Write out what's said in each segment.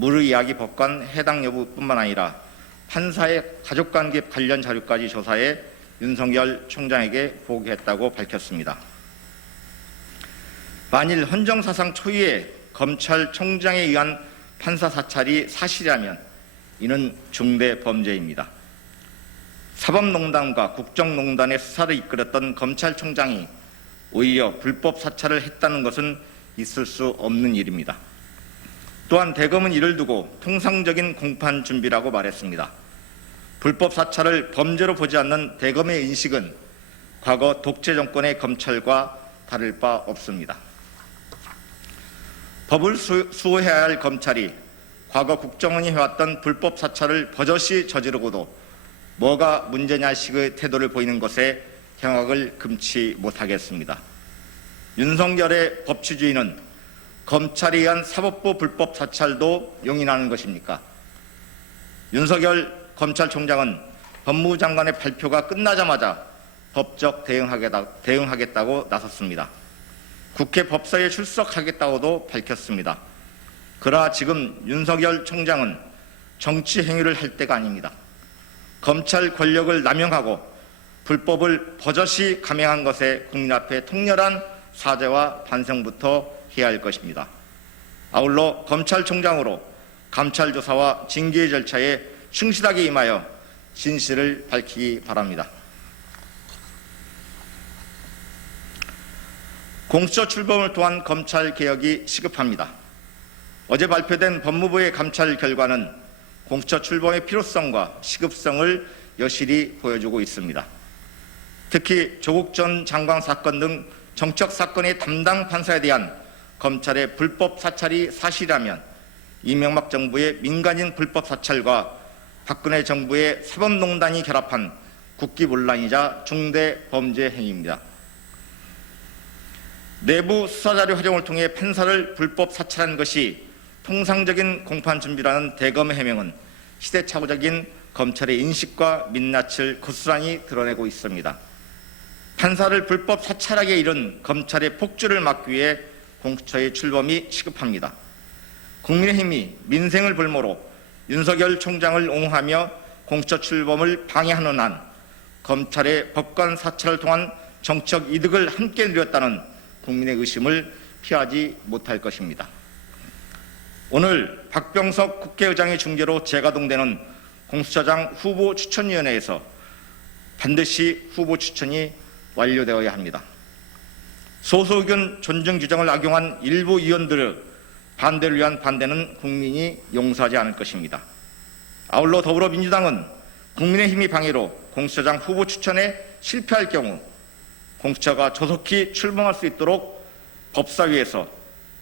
무르이야기 법관 해당 여부뿐만 아니라 판사의 가족관계 관련 자료까지 조사해 윤석열 총장에게 보고했다고 밝혔습니다. 만일 헌정사상 초유의 검찰총장에 의한 판사 사찰이 사실이라면 이는 중대 범죄입니다. 사법농단과 국정농단의 수사를 이끌었던 검찰총장이 오히려 불법 사찰을 했다는 것은 있을 수 없는 일입니다. 또한 대검은 이를 두고 통상적인 공판 준비라고 말했습니다. 불법 사찰을 범죄로 보지 않는 대검의 인식은 과거 독재 정권의 검찰과 다를 바 없습니다. 법을 수호해야 할 검찰이 과거 국정원이 해왔던 불법 사찰을 버젓이 저지르고도 뭐가 문제냐 식의 태도를 보이는 것에 경악을 금치 못하겠습니다. 윤석열의 법치주의는 검찰에 의한 사법부 불법 사찰도 용인하는 것입니까? 윤석열 검찰총장은 법무부 장관의 발표가 끝나자마자 법적 대응하겠다고 나섰습니다. 국회 법사위에 출석하겠다고도 밝혔습니다. 그러나 지금 윤석열 총장은 정치 행위를 할 때가 아닙니다. 검찰 권력을 남용하고 불법을 버젓이 감행한 것에 국민 앞에 통렬한 사죄와 반성부터 해야 할 것입니다. 아울러 검찰총장으로 감찰 조사와 징계의 절차에 충실하게 임하여 진실을 밝히기 바랍니다. 공수처 출범을 통한 검찰 개혁이 시급합니다. 어제 발표된 법무부의 감찰 결과는 공수처 출범의 필요성과 시급성을 여실히 보여주고 있습니다. 특히 조국 전 장관 사건 등 정책 사건의 담당 판사에 대한 검찰의 불법 사찰이 사실이라면 이명박 정부의 민간인 불법 사찰과 박근혜 정부의 사법농단이 결합한 국기문란이자 중대 범죄 행위입니다. 내부 수사자료 활용을 통해 판사를 불법 사찰한 것이 통상적인 공판 준비라는 대검의 해명은 시대착오적인 검찰의 인식과 민낯을 고스란히 드러내고 있습니다. 판사를 불법 사찰하게 이른 검찰의 폭주를 막기 위해 공수처의 출범이 시급합니다. 국민의힘이 민생을 볼모로 윤석열 총장을 옹호하며 공수처 출범을 방해하는 한 검찰의 법관 사찰을 통한 정책 이득을 함께 누렸다는 국민의 의심을 피하지 못할 것입니다. 오늘 박병석 국회의장의 중재로 재가동되는 공수처장 후보 추천위원회에서 반드시 후보 추천이 완료되어야 합니다. 소수의견 존중 규정을 악용한 일부 의원들의 반대를 위한 반대는 국민이 용서하지 않을 것입니다. 아울러 더불어민주당은 국민의힘이 방해로 공수처장 후보 추천에 실패할 경우 공수처가 조속히 출범할 수 있도록 법사위에서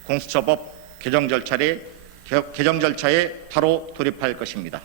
공수처법 개정 절차에 바로 돌입할 것입니다.